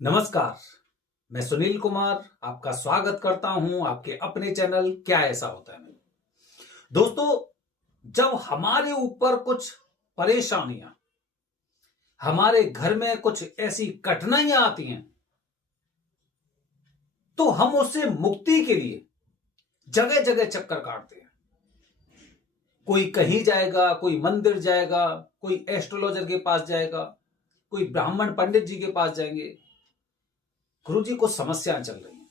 नमस्कार। मैं सुनील कुमार आपका स्वागत करता हूं आपके अपने चैनल क्या ऐसा होता है में। दोस्तों, जब हमारे ऊपर कुछ परेशानियां, हमारे घर में कुछ ऐसी कठिनाइयां आती हैं, तो हम उससे मुक्ति के लिए जगह जगह चक्कर काटते हैं। कोई कहीं जाएगा, कोई मंदिर जाएगा, कोई एस्ट्रोलॉजर के पास जाएगा, कोई ब्राह्मण पंडित जी के पास जाएंगे। गुरु जी को समस्याएं चल रही हैं,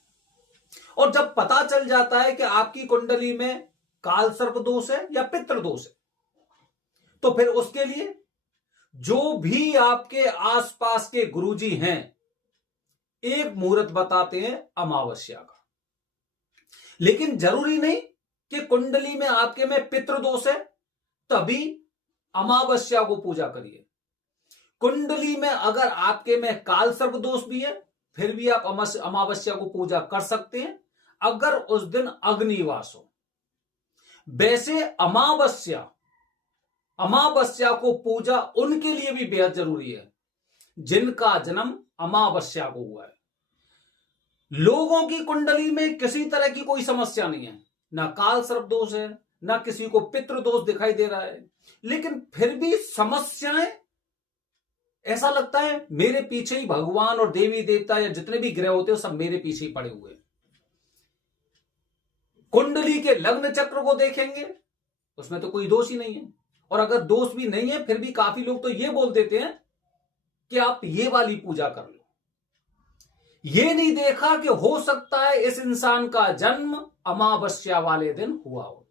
और जब पता चल जाता है कि आपकी कुंडली में काल सर्प दोष है या पितृ दोष है, तो फिर उसके लिए जो भी आपके आसपास के गुरुजी हैं, एक मुहूर्त बताते हैं अमावस्या का। लेकिन जरूरी नहीं कि कुंडली में आपके में पितृ दोष है तभी अमावस्या को पूजा करिए। कुंडली में अगर आपके में काल सर्प दोष भी है, फिर भी आप अमावस्या को पूजा कर सकते हैं, अगर उस दिन अग्निवास हो। वैसे अमावस्या को पूजा उनके लिए भी बेहद जरूरी है जिनका जन्म अमावस्या को हुआ है। लोगों की कुंडली में किसी तरह की कोई समस्या नहीं है, ना काल सर्प दोष है, ना किसी को पितृ दोष दिखाई दे रहा है, लेकिन फिर भी समस्याएं, ऐसा लगता है मेरे पीछे ही भगवान और देवी देवता या जितने भी ग्रह होते हैं सब मेरे पीछे ही पड़े हुए हैं। कुंडली के लग्न चक्र को देखेंगे, उसमें तो कोई दोष ही नहीं है, और अगर दोष भी नहीं है फिर भी काफी लोग तो ये बोल देते हैं कि आप ये वाली पूजा कर लो। ये नहीं देखा कि हो सकता है इस इंसान का जन्म अमावस्या वाले दिन हुआ हो।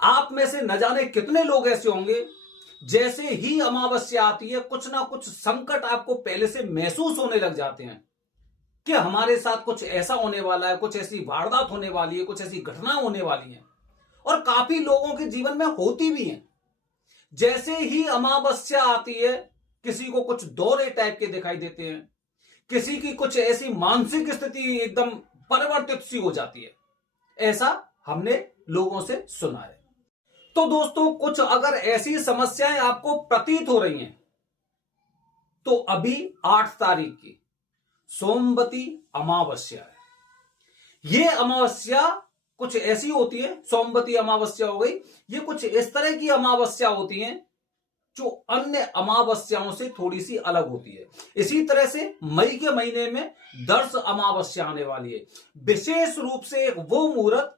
आप में से न जाने कितने लोग ऐसे होंगे, जैसे ही अमावस्या आती है कुछ ना कुछ संकट आपको पहले से महसूस होने लग जाते हैं कि हमारे साथ कुछ ऐसा होने वाला है, कुछ ऐसी वारदात होने वाली है, कुछ ऐसी घटना होने वाली है, और काफी लोगों के जीवन में होती भी है। जैसे ही अमावस्या आती है किसी को कुछ दौरे टाइप के दिखाई देते हैं, किसी की कुछ ऐसी मानसिक स्थिति एकदम परिवर्तित सी हो जाती है, ऐसा हमने लोगों से सुना है। तो दोस्तों, कुछ अगर ऐसी समस्याएं आपको प्रतीत हो रही हैं, तो अभी 8 तारीख की सोमवती अमावस्या है। ये अमावस्या कुछ ऐसी होती है, सोमवती अमावस्या हो गई, ये कुछ इस तरह की अमावस्या होती है जो अन्य अमावस्याओं से थोड़ी सी अलग होती है। इसी तरह से मई के महीने में दर्श अमावस्या आने वाली है। विशेष रूप से एक वो मुहूर्त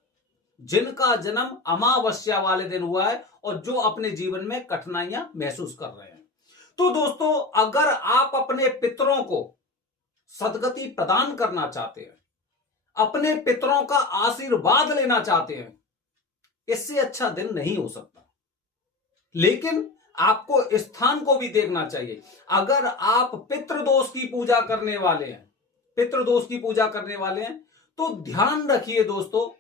जिनका जन्म अमावस्या वाले दिन हुआ है और जो अपने जीवन में कठिनाइयां महसूस कर रहे हैं। तो दोस्तों, अगर आप अपने पितरों को सदगति प्रदान करना चाहते हैं, अपने पितरों का आशीर्वाद लेना चाहते हैं, इससे अच्छा दिन नहीं हो सकता। लेकिन आपको स्थान को भी देखना चाहिए। अगर आप पितृदोष की पूजा करने वाले हैं, तो ध्यान रखिए दोस्तों,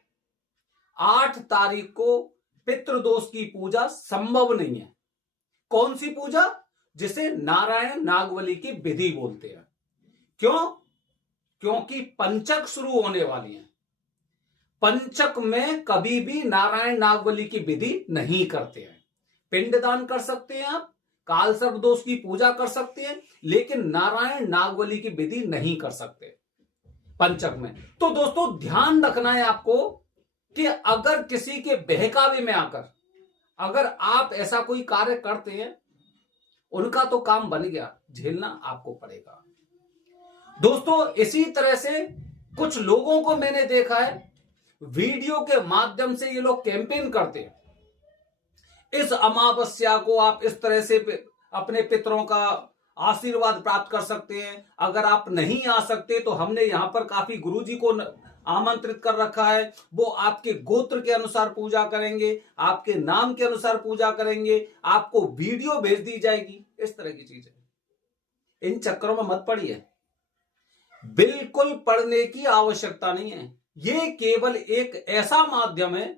8 तारीख को पितृदोष की पूजा संभव नहीं है। कौन सी पूजा? जिसे नारायण नागवली की विधि बोलते हैं। क्यों? क्योंकि पंचक शुरू होने वाली है। पंचक में कभी भी नारायण नागवली की विधि नहीं करते हैं। पिंडदान कर सकते हैं आप, काल सर्प दोष की पूजा कर सकते हैं, लेकिन नारायण नागवली की विधि नहीं कर सकते पंचक में। तो दोस्तों, ध्यान रखना है आपको कि अगर किसी के बहकावे में आकर अगर आप ऐसा कोई कार्य करते हैं, उनका तो काम बन गया, झेलना आपको पड़ेगा। दोस्तों, इसी तरह से कुछ लोगों को मैंने देखा है, वीडियो के माध्यम से ये लोग कैंपेन करते हैं, इस अमावस्या को आप इस तरह से अपने पितरों का आशीर्वाद प्राप्त कर सकते हैं। अगर आप नहीं आ सकते तो हमने यहां पर काफी गुरुजी को आमंत्रित कर रखा है, वो आपके गोत्र के अनुसार पूजा करेंगे, आपके नाम के अनुसार पूजा करेंगे, आपको वीडियो भेज दी जाएगी, इस तरह की चीजें। इन चक्करों में मत पड़िए, बिल्कुल पढ़ने की आवश्यकता नहीं है। ये केवल एक ऐसा माध्यम है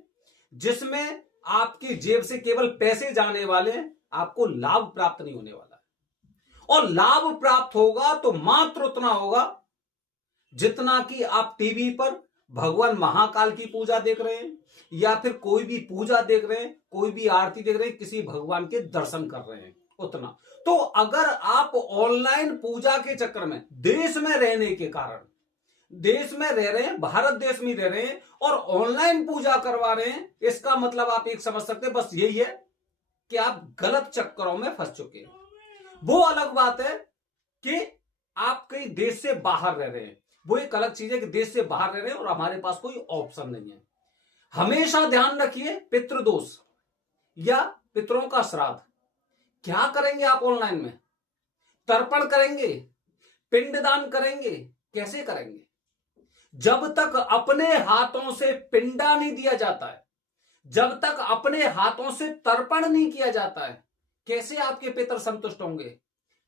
जिसमें आपकी जेब से केवल पैसे जाने वाले हैं, आपको लाभ प्राप्त नहीं होने वाला है। और लाभ प्राप्त होगा तो मात्र उतना होगा जितना कि आप टीवी पर भगवान महाकाल की पूजा देख रहे हैं, या फिर कोई भी पूजा देख रहे हैं, कोई भी आरती देख रहे हैं, किसी भगवान के दर्शन कर रहे हैं, उतना। तो अगर आप ऑनलाइन पूजा के चक्कर में देश में रहने के कारण, देश में रह रहे हैं, भारत देश में रह रहे हैं और ऑनलाइन पूजा करवा रहे हैं, इसका मतलब आप एक समझ सकते हैं, बस यही है कि आप गलत चक्करों में फंस चुके हैं। वो अलग बात है कि आप कहीं देश से बाहर रह रहे हैं, वो एक अलग चीज है कि देश से बाहर रह रहे हैं और हमारे पास कोई ऑप्शन नहीं है। हमेशा ध्यान रखिए, पितृदोष या पितरों का श्राद्ध क्या करेंगे आप ऑनलाइन में? तर्पण करेंगे, पिंडदान करेंगे, कैसे करेंगे? जब तक अपने हाथों से पिंडा नहीं दिया जाता है, जब तक अपने हाथों से तर्पण नहीं किया जाता है, कैसे आपके पितर संतुष्ट होंगे?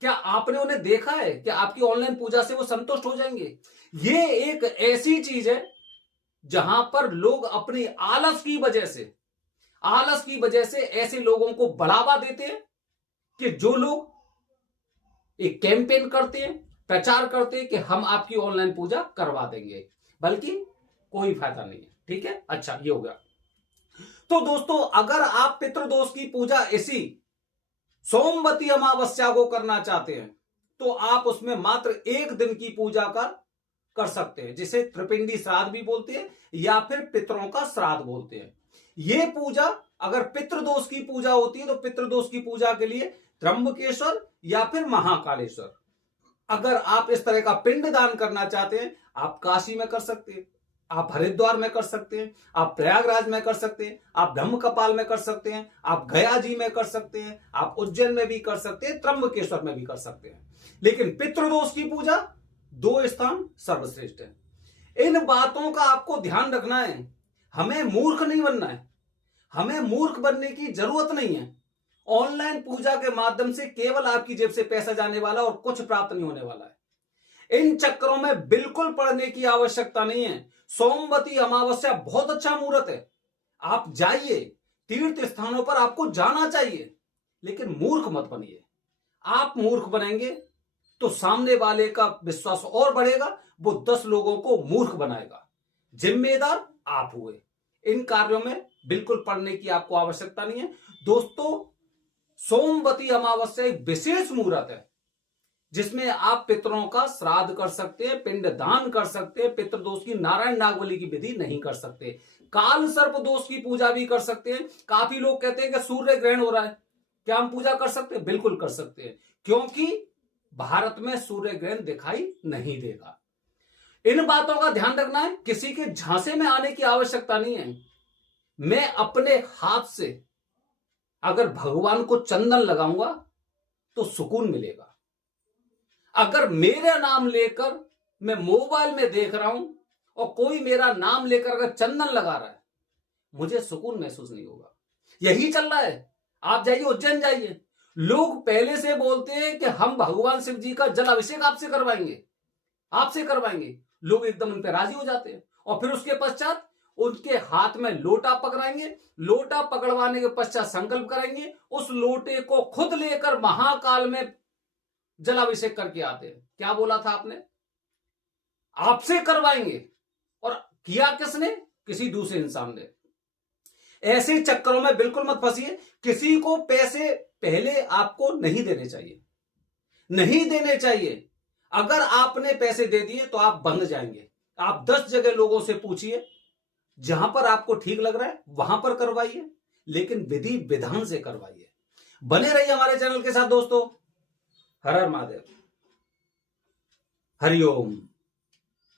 क्या आपने उन्हें देखा है कि आपकी ऑनलाइन पूजा से वो संतुष्ट हो जाएंगे? ये एक ऐसी चीज है जहां पर लोग अपनी आलस की वजह से ऐसे लोगों को बढ़ावा देते हैं कि जो लोग एक कैंपेन करते हैं, प्रचार करते हैं कि हम आपकी ऑनलाइन पूजा करवा देंगे, बल्कि कोई फायदा नहीं है। ठीक है, अच्छा ये हो गया। तो दोस्तों, अगर आप पितृदोष की पूजा इसी सोमवती अमावस्या को करना चाहते हैं तो आप उसमें मात्र एक दिन की पूजा कर सकते हैं, जिसे त्रिपिंडी श्राद्ध भी बोलते हैं या फिर पितरों का श्राद्ध बोलते हैं। यह पूजा अगर पितृदोष की पूजा होती है तो पितृदोष की पूजा के लिए त्र्यंबकेश्वर या फिर महाकालेश्वर। अगर आप इस तरह का पिंड दान करना चाहते हैं, आप काशी में कर सकते हैं, आप हरिद्वार में कर सकते हैं, आप प्रयागराज में कर सकते हैं, आप ब्रह्मकपाल में कर सकते हैं, आप गया जी में कर सकते हैं, आप उज्जैन में भी कर सकते हैं, त्र्यंबकेश्वर में भी कर सकते हैं। लेकिन पितृदोष की पूजा 2 स्थान सर्वश्रेष्ठ है। इन बातों का आपको ध्यान रखना है। हमें मूर्ख नहीं बनना है, हमें मूर्ख बनने की जरूरत नहीं है। ऑनलाइन पूजा के माध्यम से केवल आपकी जेब से पैसा जाने वाला और कुछ प्राप्त नहीं होने वाला है। इन चक्करों में बिल्कुल पड़ने की आवश्यकता नहीं है। सोमवती अमावस्या बहुत अच्छा मुहूर्त है, आप जाइए, तीर्थ स्थानों पर आपको जाना चाहिए, लेकिन मूर्ख मत बनिए। आप मूर्ख बनेंगे तो सामने वाले का विश्वास और बढ़ेगा, वो 10 लोगों को मूर्ख बनाएगा। जिम्मेदार आप हुए। इन कार्यों में बिल्कुल पड़ने की आपको आवश्यकता नहीं है। दोस्तों, सोमवती अमावस्या एक विशेष मुहूर्त है जिसमें आप पितरों का श्राद्ध कर सकते हैं, पिंड दान कर सकते हैं, पितृदोष की नारायण नागबली की विधि नहीं कर सकते। काल सर्प दोष की पूजा भी कर सकते हैं। काफी लोग कहते हैं कि सूर्य ग्रहण हो रहा है, क्या हम पूजा कर सकते हैं? बिल्कुल कर सकते हैं, क्योंकि भारत में सूर्य ग्रहण दिखाई नहीं देगा। इन बातों का ध्यान रखना है। किसी के झांसे में आने की आवश्यकता नहीं है। मैं अपने हाथ से अगर भगवान को चंदन लगाऊंगा तो सुकून मिलेगा। अगर मेरा नाम लेकर मैं मोबाइल में देख रहा हूं और कोई मेरा नाम लेकर अगर चंदन लगा रहा है, मुझे सुकून महसूस नहीं होगा। यही चल रहा है। आप जाइए, उज्जैन जाइए, लोग पहले से बोलते हैं कि हम भगवान शिव जी का जल अभिषेक आपसे करवाएंगे। लोग एकदम उन पर राजी हो जाते हैं और फिर उसके पश्चात उनके हाथ में लोटा पकड़ाएंगे। लोटा पकड़वाने के पश्चात संकल्प करेंगे, उस लोटे को खुद लेकर महाकाल में जलाभिषेक करके आते हैं। क्या बोला था आपने? आपसे करवाएंगे, और किया किसने? किसी दूसरे इंसान ने। ऐसे चक्करों में बिल्कुल मत फंसिए। किसी को पैसे पहले आपको नहीं देने चाहिए। अगर आपने पैसे दे दिए तो आप बंद जाएंगे। आप 10 जगह लोगों से पूछिए, जहां पर आपको ठीक लग रहा है वहां पर करवाइए, लेकिन विधि विधान से करवाइए। बने रहिए हमारे चैनल के साथ दोस्तों। हर हर महादेव, हरिओम।